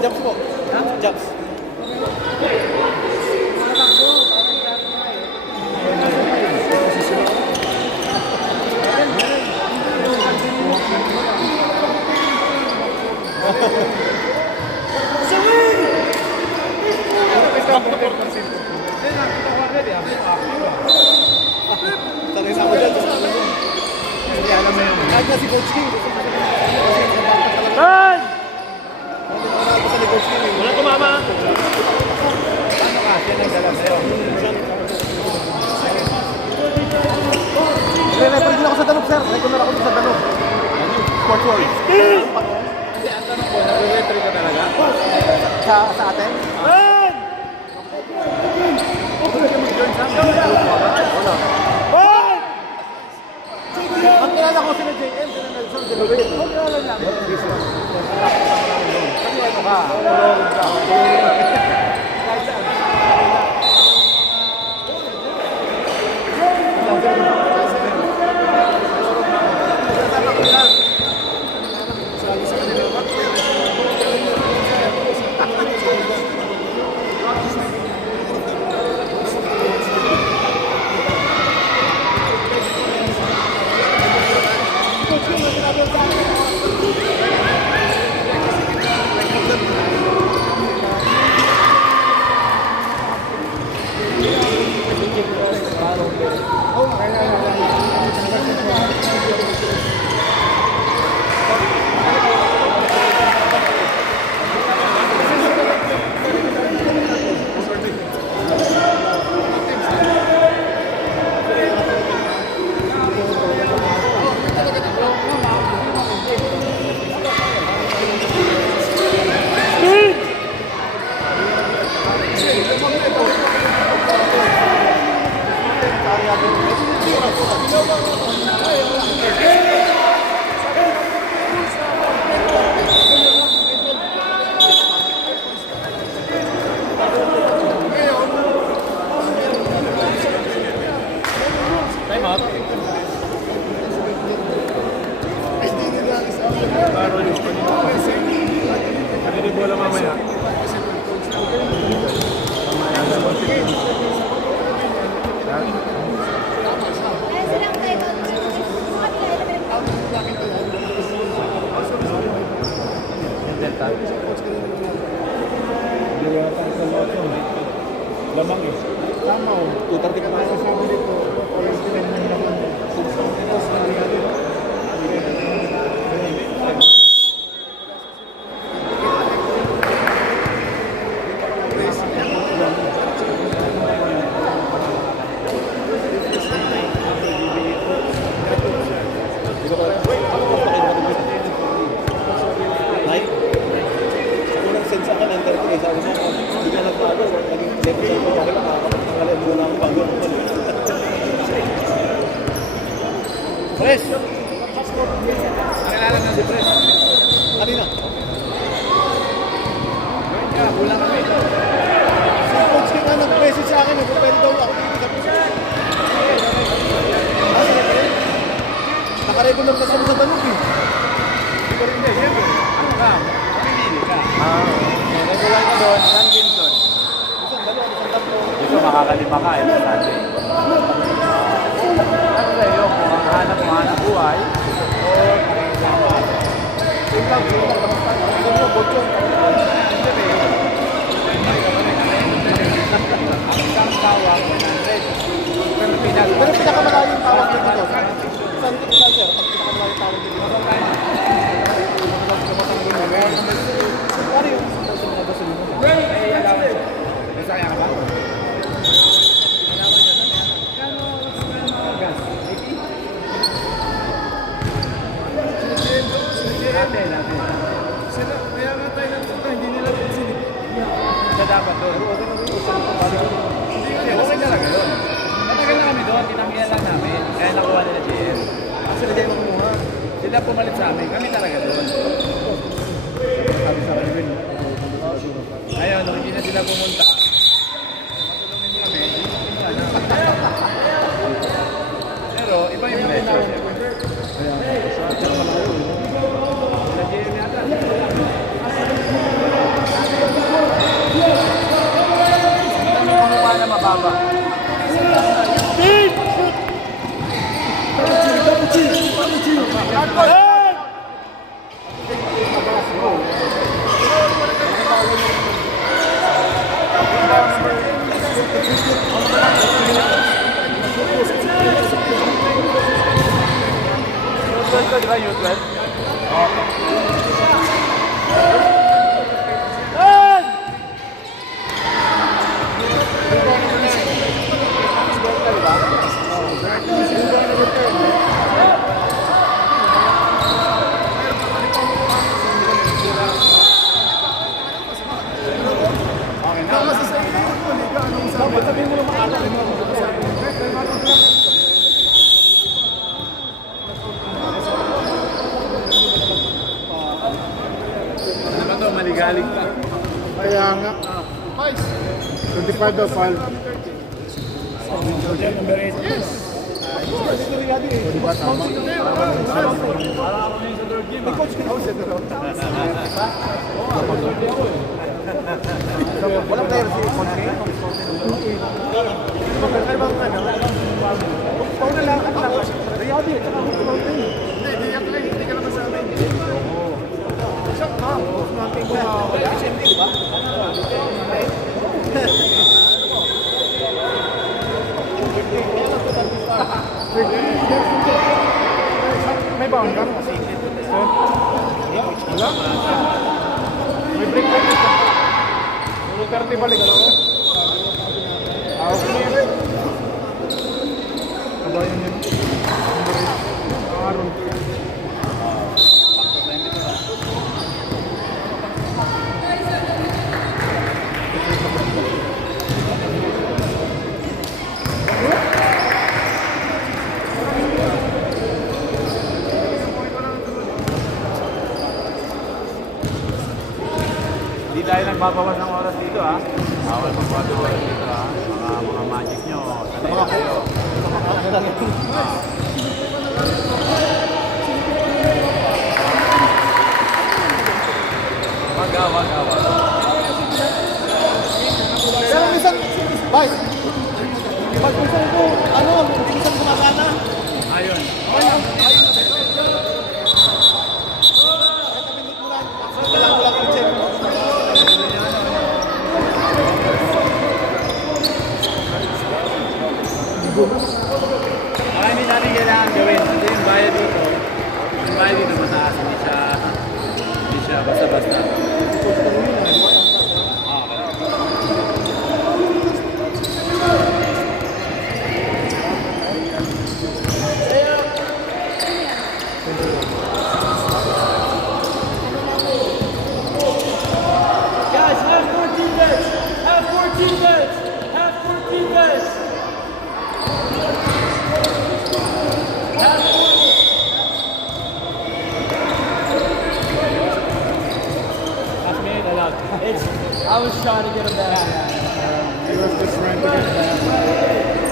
Jumps po. Ha? Jumps. Sanay na ako dyan. Hindi alam mo yun. Kahit na si Coach King. Turn! Wala tumama. Ano ka? Siya nagdala sa'yo. Re-refer din ako sa Danube, sir. Regular ako sa Danube. Sports World. Hindi, ang tanong ko, nag-refer ka talaga? Sa atin? Turn! Wala. Turn! Ang kilala ko sila JM, sila Nelson, sila Will. Huwag na lang namin. Kasi ano ka? Kahit saan. Time out. Kanina bola mamaya. Lamang eh. Tama o. 2:30 ka na sa sabi dito. Pres! Nakilala na si Pres. Kanina? Kulang kami. Si Coach King nga nag-message sa akin, nag-pwede daw ako dito sa puso. Nakaregular na sa Danube eh. Hindi, siyempre. Ano ka? Pumili ka. Regular ka doon, San Gilson. Isang dalawa, isang tatlo. Dito makakalima ka, ito Sunday. Ano sa iyo, kung ang hanap buhay, Yung lang, yung lang. Isang mo, Bochon. ang isang tawag, 100. Pero Pero pinakamalayo yung tawag dito to. Saan dito sa sir? Pag pinakamalayo yung tawag dito. Ano yung sa mga gasolina? May sakya ka ba? Sila, kaya nga tayo nagpunta, hindi nila pinsin. Sa dapat doon. Hindi, okay talaga yun. Matagal na kami doon, tinanggihan lang namin. Kaya nakuha nila JM. Sila kayo mamuha. Sila pumalit sa amin, kami talaga doon. Sabi sa akin, Ngayon, nung hindi na sila pumunta, matulungin kami, pero iba yung pressure. Sila JM yata. galing pa. Kaya nga. 25 daw file. Yes. Di ba tama? May coach ka sa walang player si coach kayo? Kaya bang pauna lang ang lakas. Riyadi, tsaka ako mountain. Hindi ka naman sa amin. Shock ka. Mountain ko. Efficiently, di ba? May bound ka? Wala? May break ka? 30 balik. Okay. Kabayan yun. Aaron. Hindi tayo nagbabawas ng oras dito ha. Bawal magbawas ng oras dito ha. Mga magic nyo. Sanay na kayo. Wag. Pero minsan, Vice, pag minsan ko, hindi minsan gumagana. Ayun. Ayun. Walang i-check. Baka hindi natin kailangan gawin. Kasi yung bayad dito, mataas. Hindi siya basta-basta. Guys, have 14 bets. Have 14 bets. Have 14 bets. Last minute allowed. I was trying to get him back. He was just trying to get back.